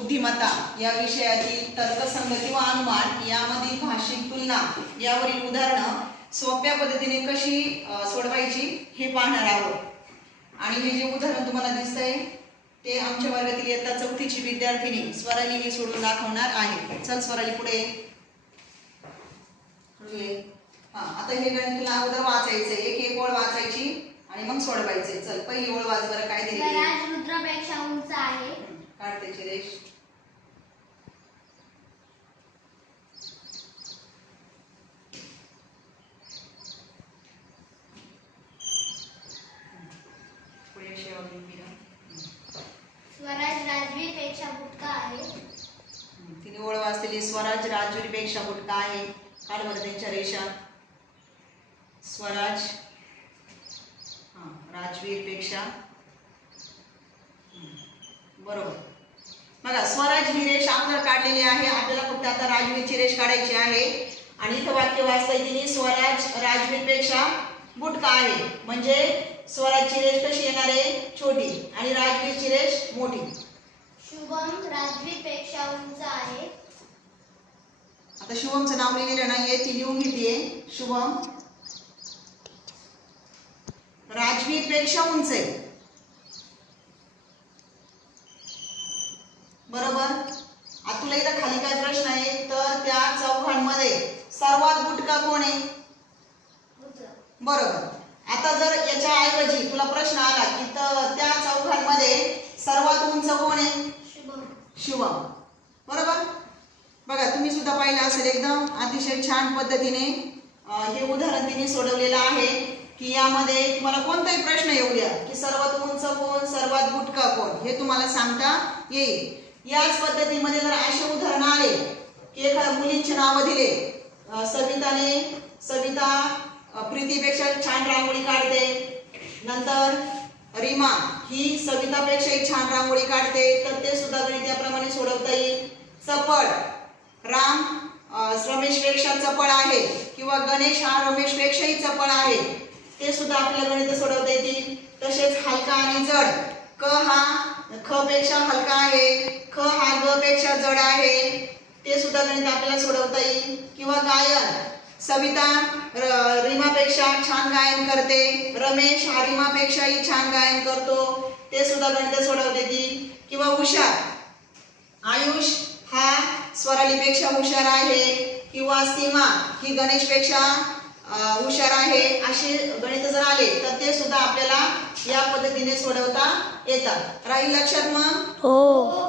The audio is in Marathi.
बुद्धिमत्ता या विषयातील तर्कसंगती व अनुमान यामधील भाषिक तुलना यावरील उदाहरणं सोप्या पद्धतीने कशी सोडवायची हे पाहणार आहोत. आणि हे जे उदाहरण तुम्हाला दिसतंय ते आमच्या वर्गातील इयत्ता 4थीची विद्यार्थिनी स्वराली सोडून दाखवणार आहे. चल स्वराली पुढे ये. आता हे गणित तुला अगोदर वाचायचंय, एक ओळ वाचायची आणि मग सोडवायचंय. चल पहिली ओळ वाच बरं. काय दिली? स्वराज रुद्रापेक्षा उंच आहे. काढ त्याची रेष. पुढे स्वराज राजवीरपेक्षा बुटका आहे. तिने ओळ वाचलेली स्वराज राजवीरपेक्षा बुटका आहे. काढ बरं त्यांच्या रेषा. स्वराज राजवीरपेक्षा बरोबर. बघा स्वराज ही रेष आपल्याला काढलेली आहे. आपल्याला फक्त आता राजवीरची रेष काढायची आहे. आणि इथं वाक्य वाचलंय तिने स्वराज राजवीरपेक्षा बुटका आहे. म्हणजे स्वराजची रेष कशी येणार आहे? छोटी आणि राजवीरची रेष मोठी. शुभम राजवीरपेक्षा उंच आहे. आता शुभमचं नाव लिहिलेलं नाहीये, ती लिहून घेते. शुभम राजवीरपेक्षा उंच आहे. बरोबर. आता तुला इथं खाली काय प्रश्न आहे तर त्या चौघांमध्ये सर्वात बुटका कोण आहे? बरोबर. आता जर याच्या ऐवजी तुला प्रश्न आला की त्या चौघांमध्ये सर्वात उंच कोण आहे? शुभम. बरोबर. बघा तुम्ही सुद्धा पाहिलं असेल एकदम अतिशय छान पद्धतीने हे उदाहरण तिने सोडवलेलं आहे की यामध्ये तुम्हाला कोणताही प्रश्न येऊ द्या की सर्वात उंच कोण, सर्वात बुटका कोण, हे तुम्हाला सांगता येईल. याच पद्धतीमध्ये जर असे उदाहरण आले की एखाद्या मुलींची नावं दिले, सविता प्रीतीपेक्षा छान रांगोळी काढते, नंतर रीमा ही सवितापेक्षाही छान रांगोळी काढते, तर ते सुद्धा गणित त्याप्रमाणे सोडवता येईल. चपळ राम रमेशपेक्षा चपळ आहे किंवा गणेश हा रमेशपेक्षाही चपळ आहे, ते सुद्धा आपल्याला गणित सोडवता येतील. तसेच हलका आणि जड, क हा ख पेक्षा हलका आहे, ख हा ग पेक्षा जड आहे, ते सुद्धा गणित आपल्याला सोडवता येईल. किंवा गायन, सविता रीमापेक्षा छान गायन करते, रमेश हा रीमापेक्षाही छान गायन करतो, ते सुद्धा गणित सोडवता येतील. किंवा हुशार, आयुष हा स्वरालीपेक्षा हुशार आहे किंवा सीमा ही गणेशपेक्षा हुशार आहे, असे गणित जर आले तर ते सुद्धा आपल्याला या पद्धतीने सोडवता येतात. राहील लक्षात मग? हो.